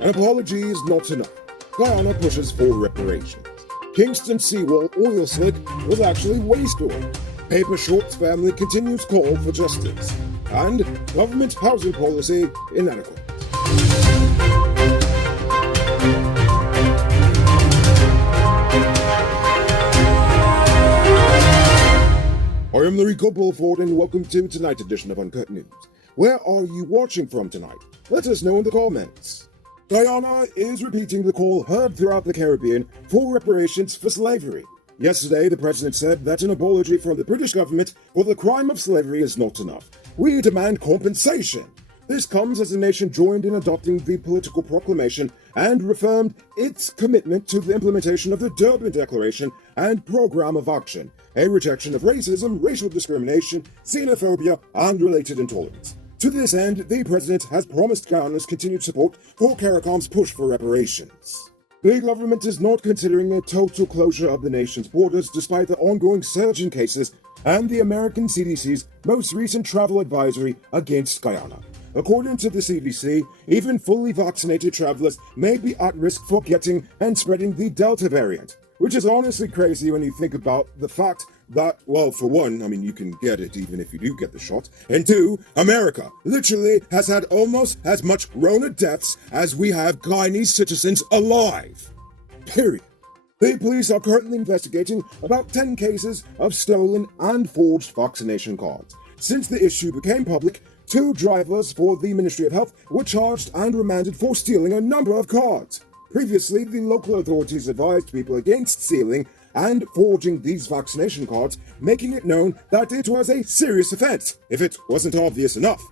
An apology is not enough. Guyana pushes for reparations. Kingston seawall oil slick was actually waste oil. Paper Short's family continues call for justice. And government housing policy inadequate. I am Larico Bulford and welcome to tonight's edition of Uncut News. Where are you watching from tonight? Let us know in the comments. Guyana is repeating the call heard throughout the Caribbean for reparations for slavery. Yesterday, the president said that an apology from the British government for the crime of slavery is not enough. We demand compensation. This comes as the nation joined in adopting the political proclamation and reaffirmed its commitment to the implementation of the Durban Declaration and Program of Action, a rejection of racism, racial discrimination, xenophobia, and related intolerance. To this end, the president has promised Guyana's continued support for CARICOM's push for reparations. The government is not considering a total closure of the nation's borders despite the ongoing surge in cases and the American CDC's most recent travel advisory against Guyana. According to the CDC, even fully vaccinated travelers may be at risk for getting and spreading the Delta variant, which is honestly crazy when you think about the fact that, well, for one, you can get it even if you do get the shot, and two, America literally has had almost as much Rona deaths as we have Guyanese citizens alive. Period. The police are currently investigating about 10 cases of stolen and forged vaccination cards. Since the issue became public, 2 drivers for the Ministry of Health were charged and remanded for stealing a number of cards. Previously, the local authorities advised people against stealing and forging these vaccination cards, making it known that it was a serious offense, if it wasn't obvious enough.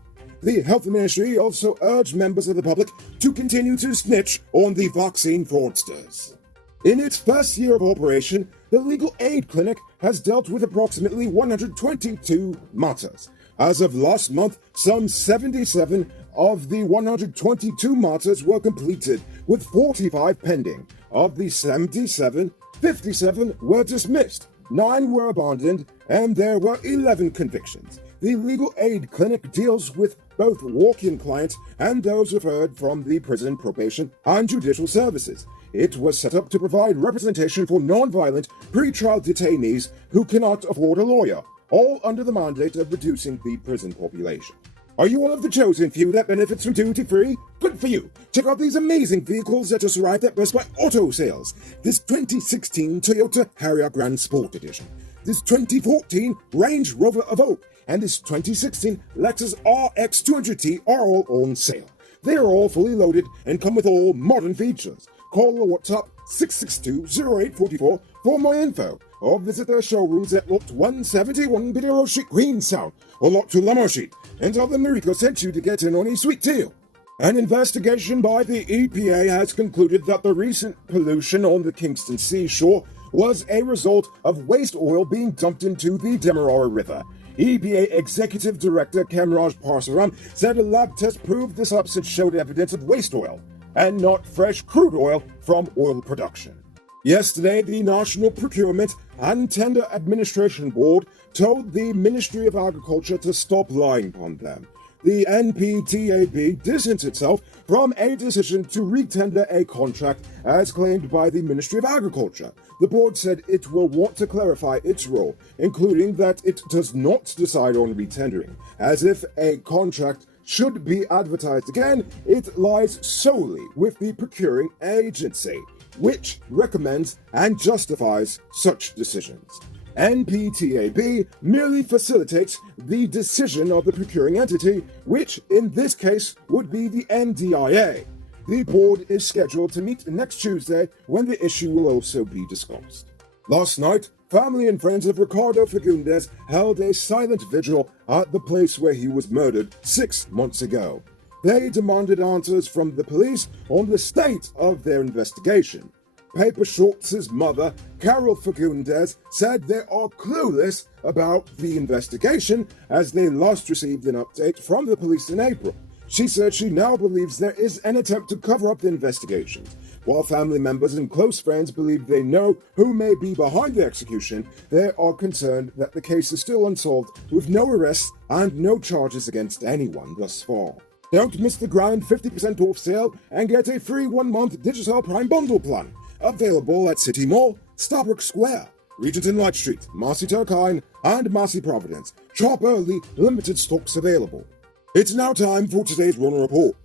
The Health Ministry also urged members of the public to continue to snitch on the vaccine fraudsters. In its first year of operation, the Legal Aid Clinic has dealt with approximately 122 matters. As of last month, some 77 of the 122 matters were completed, with 45 pending. Of the 77, 57 were dismissed, 9 were abandoned, and there were 11 convictions. The Legal Aid Clinic deals with both walk-in clients and those referred from the prison, probation, and judicial services. It was set up to provide representation for non-violent pretrial detainees who cannot afford a lawyer, all under the mandate of reducing the prison population. Are you one of the chosen few that benefits from duty-free? Good for you! Check out these amazing vehicles that just arrived at Best Buy Auto Sales. This 2016 Toyota Harrier Grand Sport Edition, this 2014 Range Rover Evoque, and this 2016 Lexus RX 200T are all on sale. They are all fully loaded and come with all modern features. Call or WhatsApp 662-0844 for more info, or visit their showrooms at Lot 171 Bidero Street, Queenstown, or Lot 2 Lamar Street, and tell them Mariko sent you to get in on a sweet deal. An investigation by the EPA has concluded that the recent pollution on the Kingston seashore was a result of waste oil being dumped into the Demerara River. EPA Executive Director Kamraj Parsaram said a lab test proved the substance showed evidence of waste oil, and not fresh crude oil from oil production. Yesterday, the National Procurement and Tender Administration Board told the Ministry of Agriculture to stop lying upon them. The NPTAB distanced itself from a decision to retender a contract as claimed by the Ministry of Agriculture. The board said it will want to clarify its role, including that it does not decide on retendering, as if a contract should be advertised again, it lies solely with the procuring agency, which recommends and justifies such decisions. NPTAB merely facilitates the decision of the procuring entity, which in this case would be the NDIA. The board is scheduled to meet next Tuesday, when the issue will also be discussed. Last night, family and friends of Ricardo Fagundes held a silent vigil at the place where he was murdered 6 months ago. They demanded answers from the police on the state of their investigation. Paper Shorts' mother, Carol Fagundes, said they are clueless about the investigation as they last received an update from the police in April. She said she now believes there is an attempt to cover up the investigations. While family members and close friends believe they know who may be behind the execution, they are concerned that the case is still unsolved with no arrests and no charges against anyone thus far. Don't miss the grand 50% off sale and get a free 1-month digital Prime bundle plan. Available at City Mall, Starbucks Square, Regenton Light Street, Marcy Turkine, and Marcy Providence. Shop early, limited stocks available. It's now time for today's Runner Report.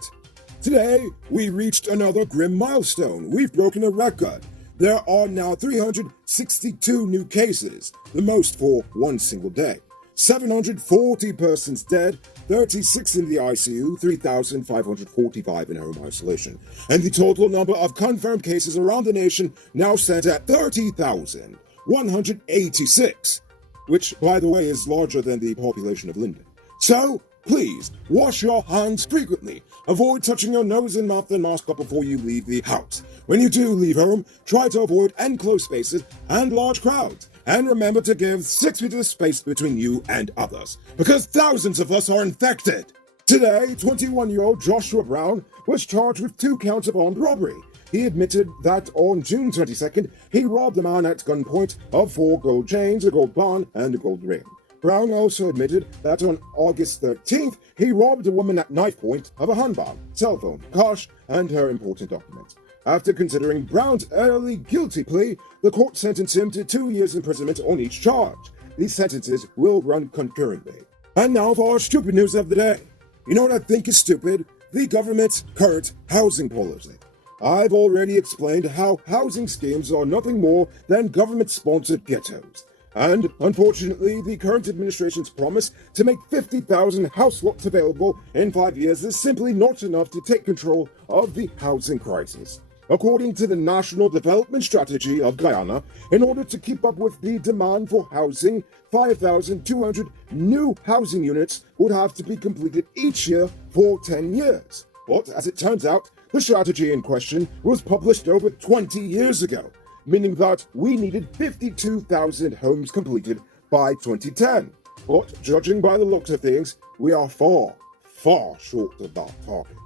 Today, we reached another grim milestone. We've broken a record. There are now 362 new cases, the most for one single day. 740 persons dead, 36 in the ICU, 3,545 in home isolation. And the total number of confirmed cases around the nation now stands at 30,186, which, by the way, is larger than the population of Linden. So, please, wash your hands frequently. Avoid touching your nose and mouth and mask up before you leave the house. When you do leave home, try to avoid enclosed spaces and large crowds. And remember to give 6 feet of space between you and others, because thousands of us are infected. Today, 21-year-old Joshua Brown was charged with 2 counts of armed robbery. He admitted that on June 22nd, he robbed a man at gunpoint of 4 gold chains, a gold bond, and a gold ring. Brown also admitted that on August 13th, he robbed a woman at knife point of a handbag, cell phone, cash, and her important documents. After considering Brown's early guilty plea, the court sentenced him to 2 years imprisonment on each charge. These sentences will run concurrently. And now for our stupid news of the day. You know what I think is stupid? The government's current housing policy. I've already explained how housing schemes are nothing more than government-sponsored ghettos. And, unfortunately, the current administration's promise to make 50,000 house lots available in 5 years is simply not enough to take control of the housing crisis. According to the National Development Strategy of Guyana, in order to keep up with the demand for housing, 5,200 new housing units would have to be completed each year for 10 years. But, as it turns out, the strategy in question was published over 20 years ago, meaning that we needed 52,000 homes completed by 2010. But, judging by the looks of things, we are far, far short of that target.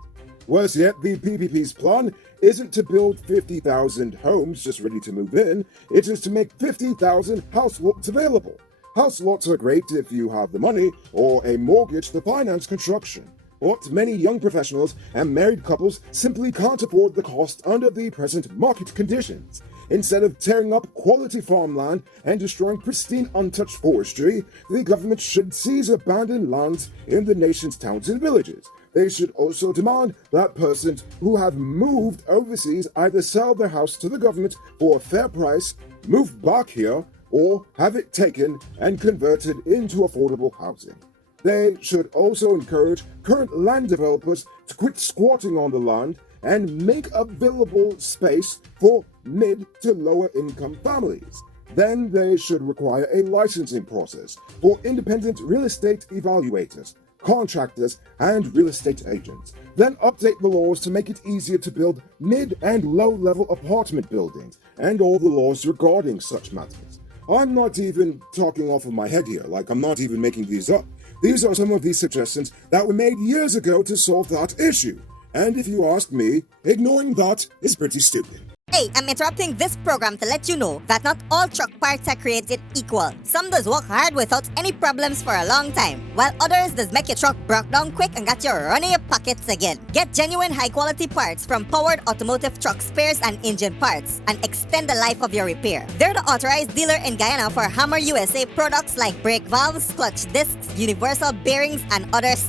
Worse yet, the PPP's plan isn't to build 50,000 homes just ready to move in, it is to make 50,000 house lots available. House lots are great if you have the money or a mortgage to finance construction. But many young professionals and married couples simply can't afford the cost under the present market conditions. Instead of tearing up quality farmland and destroying pristine untouched forestry, the government should seize abandoned lands in the nation's towns and villages. They should also demand that persons who have moved overseas either sell their house to the government for a fair price, move back here, or have it taken and converted into affordable housing. They should also encourage current land developers to quit squatting on the land and make available space for mid to lower income families. Then they should require a licensing process for independent real estate evaluators, contractors, and real estate agents. Then update the laws to make it easier to build mid and low-level apartment buildings and all the laws regarding such matters. I'm not even talking off of my head here, like I'm not even making these up. These are some of the suggestions that were made years ago to solve that issue. And if you ask me, ignoring that is pretty stupid. Hey, I'm interrupting this program to let you know that not all truck parts are created equal. Some does work hard without any problems for a long time, while others does make your truck broke down quick and got you running your pockets again. Get genuine high-quality parts from Powered Automotive Truck Spares and Engine Parts and extend the life of your repair. They're the authorized dealer in Guyana for Hammer USA products like brake valves, clutch discs, universal bearings, and others.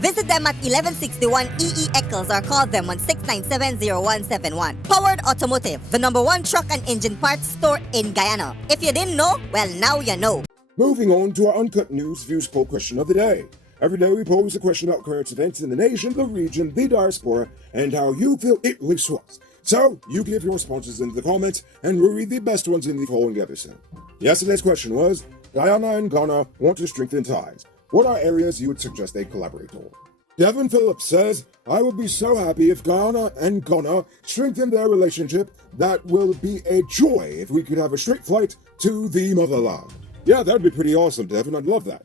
Visit them at 1161 EE Eccles or call them on 697-0171. Powered Automotive, the #1 truck and engine parts store in Guyana. If you didn't know, well, now you know. Moving on to our Uncut News Views poll question of the day. Every day we pose a question about current events in the nation, the region, the diaspora, and how you feel it really was. So, you give your responses in the comments, and we'll read the best ones in the following episode. Yesterday's question was, Guyana and Ghana want to strengthen ties. What are areas you would suggest they collaborate on? Devin Phillips says, I would be so happy if Guyana and Ghana strengthen their relationship. That will be a joy if we could have a straight flight to the motherland. Yeah, that'd be pretty awesome, Devin. I'd love that.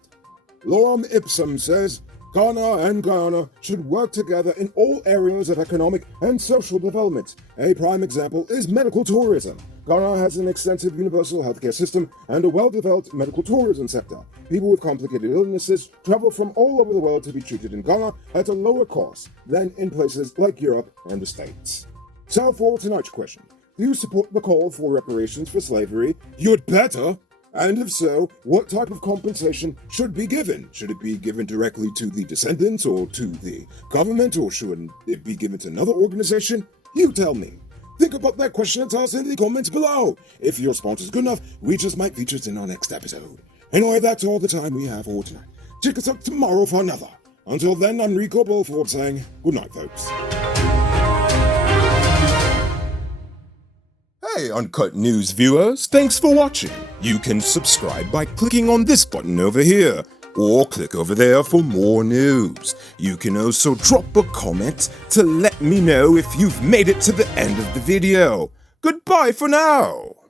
Lorem Ipsum says, Ghana and Guyana should work together in all areas of economic and social development. A prime example is medical tourism. Ghana has an extensive universal healthcare system and a well-developed medical tourism sector. People with complicated illnesses travel from all over the world to be treated in Ghana at a lower cost than in places like Europe and the States. So for tonight's question, do you support the call for reparations for slavery? You'd better! And if so, what type of compensation should be given? Should it be given directly to the descendants or to the government, or should it be given to another organization? You tell me. Think about that question and tell us in the comments below. If your response is good enough, we just might feature it in our next episode. Anyway, that's all the time we have for tonight. Check us out tomorrow for another. Until then, I'm Rico Bulford saying good night, folks. Hey, Uncut News viewers, thanks for watching. You can subscribe by clicking on this button over here, or click over there for more news. You can also drop a comment to let me know if you've made it to the end of the video. Goodbye for now.